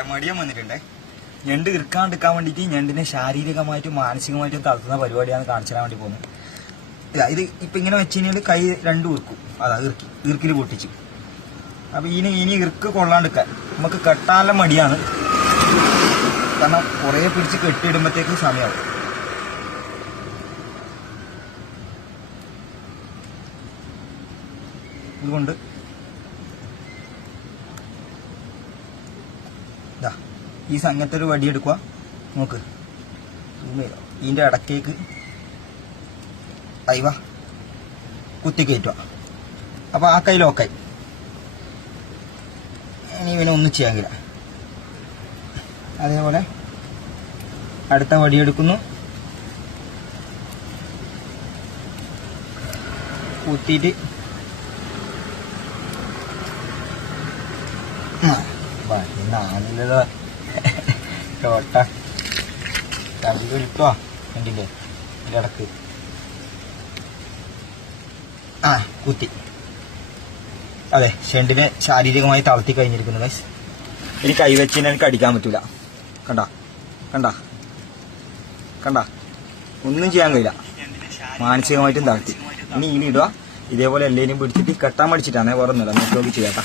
മടിയൻ വന്നിട്ടുണ്ടേ. ഞണ്ട് ഇറുക്കാണ്ടിരിക്കാൻ വേണ്ടിയിട്ട് ഞണ്ടിനെ ശാരീരികമായിട്ടും മാനസികമായിട്ടും തളർത്തുന്ന പരിപാടിയാണ് കാണിച്ചു വേണ്ടി പോകുന്നത്. ഇതാ ഇത് ഇപ്പൊ ഇങ്ങനെ വെച്ച് കഴിഞ്ഞാൽ കൈ രണ്ടും ഇറുക്കും. അതാ ഇറുക്കി ഇറുക്കിൽ പൊട്ടിച്ച്. അപ്പൊ ഇനി ഇനി ഇറുക്ക് കൊള്ളാണ്ടിരിക്കാൻ. നമുക്ക് കെട്ടാനുള്ള മടിയാണ്. കാരണം കുറേ പിടിച്ച് കെട്ടിയിടുമ്പോഴത്തേക്ക് സമയമാവും ഇതുകൊണ്ട് ഇതാ ഈ സംഘത്തെ ഒരു വടി എടുക്കുക നോക്ക്. ഇതിന്റെ ഇടക്കേക്ക് അയവ കുത്തി കയറ്റുക അപ്പൊ ആ കൈ ലോക്കായി ഇനി ഇവനെ ഒന്നും ചെയ്യാൻ കഴിയില്ല. അതേപോലെ അടുത്ത വടി എടുക്കുന്നു. കുത്തിയിട്ട് നാലിലോ ചോട്ട കമ്പി വിളിക്കോ കണ്ടില്ലേ? ഇടയ്ക്ക്. ആ കുത്തി. അതെ ഷെണ്ടിനെ ശാരീരികമായി തളർത്തി കഴിഞ്ഞിരിക്കുന്നു ഗൈസ് ഇനി കൈവച്ചിന് എനിക്ക് അടിക്കാൻ പറ്റൂല. കണ്ട? കണ്ട? കണ്ട? ഒന്നും ചെയ്യാൻ കഴിയില്ല. മാനസികമായിട്ടും തളർത്തി ഇനി ഇനി ഇടുക ഇതേപോലെ എല്ലാവരും പിടിച്ചിട്ട് കെട്ടാൻ പഠിച്ചിട്ടാണ് വേറെ ഒന്നുമില്ല നോക്കി നോക്കി ചെയ്യാട്ടാ